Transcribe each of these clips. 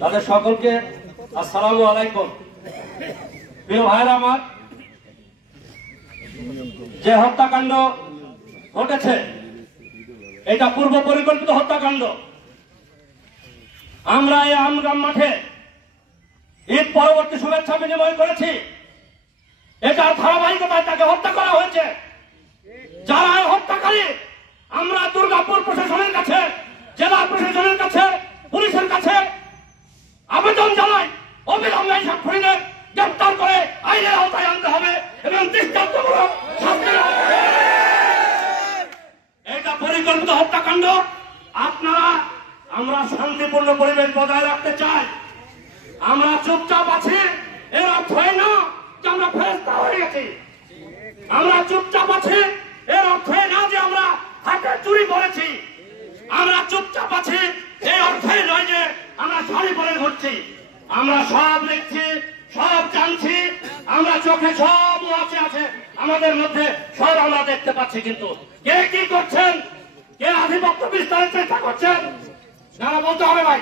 তাদের সকলকে আসসালামু আলাইকুম। প্রিয় ভাইরা আমার, যে হত্যাকাণ্ড ঘটেছে এটা পূর্ব পরিকল্পিত হত্যাকাণ্ড। আমরা এই আমগ্রাম মাঠে ঈদ পরবর্তী শুভেচ্ছা বিনিময় করেছি। এটার ধারাবাহিকতায় তাকে হত্যা করা হয়েছে। যারা এই হত্যাকারী, আমরা দুর্গাপুর প্রশাসনের কাছে, জেলা প্রশাসনের কাছে, পুলিশের কাছে আবেদন জানাই, অবিলম্বে সব খুনিদের গ্রেফতার করে আইনের আওতায় আনতে হবে এবং দৃষ্টান্তমূলক শাস্তি দেওয়া হবে। এটা পরিকল্পিত হত্যাকাণ্ড। আমরা শান্তিপূর্ণ পরিবেশ বজায় রাখতে চাই। আমরা চুপচাপ আছি এর অর্থ না যে আমরা ফেরেশতা হয়ে গেছি। আমরা চুপচাপ আছি এর অর্থ না যে আমরা হাতে চুরি করেছি। আমরা চুপচাপ আছি এই অর্থে নয় যে আমরা শাড়ি পরে ঘুরছি। আমরা সব দেখছি, সব জানছি, আমরা চোখে সব আছে আমাদের মধ্যে, সব আমরা দেখতে পাচ্ছি। কিন্তু কে কি করছেন, কে আধিপত্য বিস্তারের চেষ্টা করছেন, যারা বলতে হবে ভাই,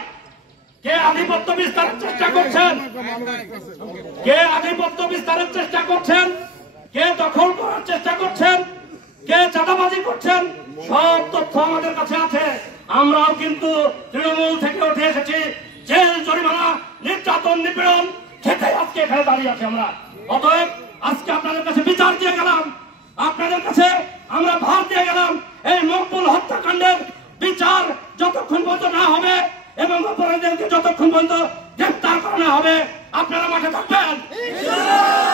কে আধিপত্য বিস্তারের চেষ্টা করছেন, কে আধিপত্য বিস্তারের চেষ্টা করছেন, কে দখল করার চেষ্টা করছেন, কে চাঁদাবাজি করছেন, সব তথ্য আমাদের কাছে আছে। আমরাও কিন্তু তৃণমূল থেকে উঠে এসেছি। জেল, জরিমানা, নির্যাতন, নিপীড়ন খেতে আজকে এখানে দাঁড়িয়ে আছি আমরা। অতএব আজকে আপনাদের কাছে বিচার দিয়ে গেলাম, আপনাদের কাছে আমরা ভার দিয়ে গেলাম। এই মকবুল হত্যাকাণ্ডের বিচার যতক্ষণ পর্যন্ত না হবে এবং অপরাধীদেরকে যতক্ষণ পর্যন্ত গ্রেফতার করা না হবে, আপনারা মাঠে থাকবেন।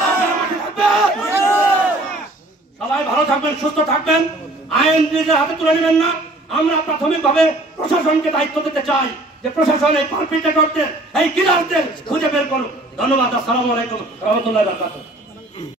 আপনারা মাঠে থাকবেন। সবাই ভালো থাকবেন, সুস্থ থাকবেন, আইন নিজের হাতে তুলে নেবেন না। আমরা প্রাথমিকভাবে প্রশাসনকে দায়িত্ব দিতে চাই যে প্রশাসন এই পারপিটেটরদের, এই কিলারদের খুঁজে বের করুন। ধন্যবাদ। আসসালামু আলাইকুম রহমতুল্লাহ।